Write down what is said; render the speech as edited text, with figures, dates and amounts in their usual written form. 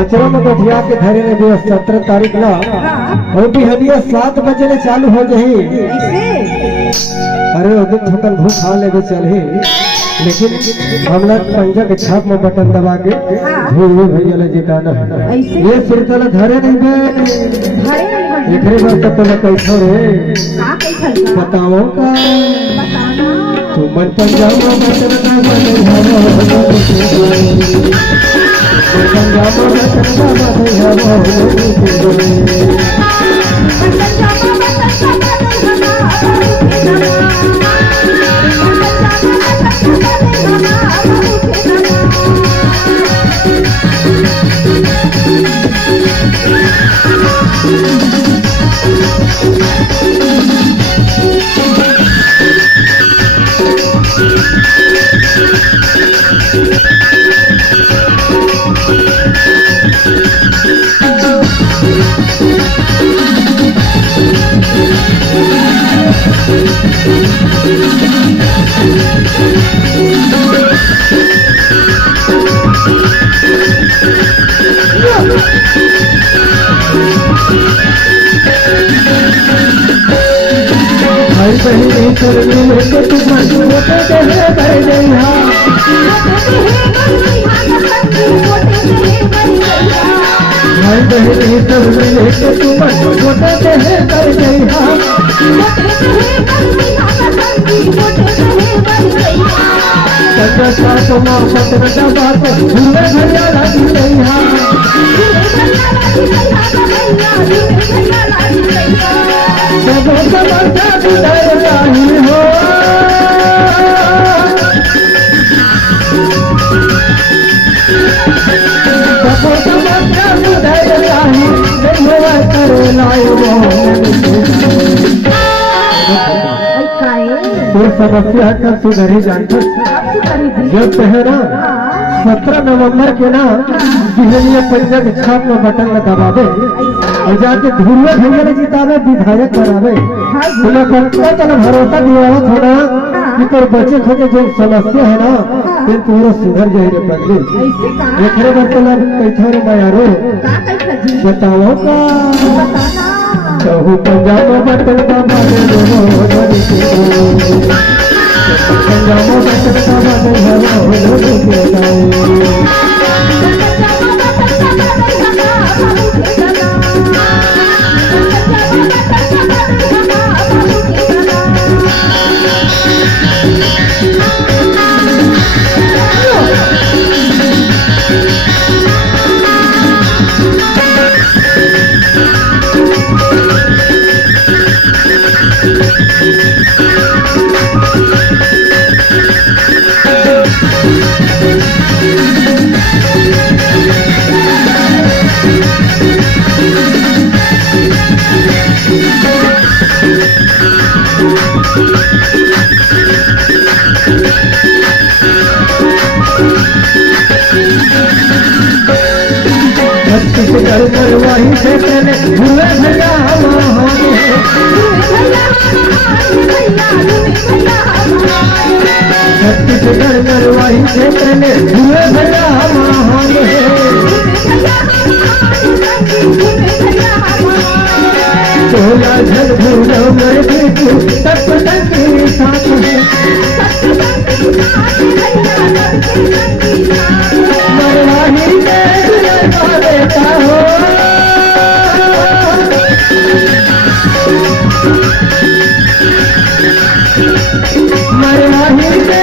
अचरा में गठिया के धरे ने भी 17 तारीख ला और भी हनिया 7 बजे ले चालू हो जाही। अरे वो दिन थकन भूख खा लेके चले, लेकिन हमला पंजा के छाप में बटन दबा के धूल भैया ले जिताना है। ये सुरतला धरे नहीं बे एकरे बार तो ले कैसो रे बताओ का तू मन पंजाब में बटन दबा दे पंजाब में बटन दबा दे भाई बहन कर लेके तू मन होते दे कर गया भाई बहन कर लेके तू मन होते दे कर गया सच्चा तो मां पत्र दबा के भूले भैया लगी गया सबो समझा बुझाए नहीं हो सबो समझा बुझाए नहीं हो करे लाए वो समस्या कर सुधरी जानते जब पहना 17 नवंबर के ना बिहनिया पंजा के छाप में बटन में दबावे और जाके धुरवे भैया ने जितावे विधायक बनावे तुम्हें पक्का चलो भरोसा दिया थोड़ा कि कोई बच्चे खोजे जो समस्या है ना फिर पूरा सुधर जाए रे बदले एकरे मतलब कैसे रे मायारो बताओ का कहूँ पंजाब में बटन दबावे पंजाब में बटन दबावे वही से पहले हुए भैया छत्तीसगढ़ वही से पहले हुए भैया तोला झल भूलो मेरे बिल्कुल तक के साथ मरवाही के देता हो मरवाही के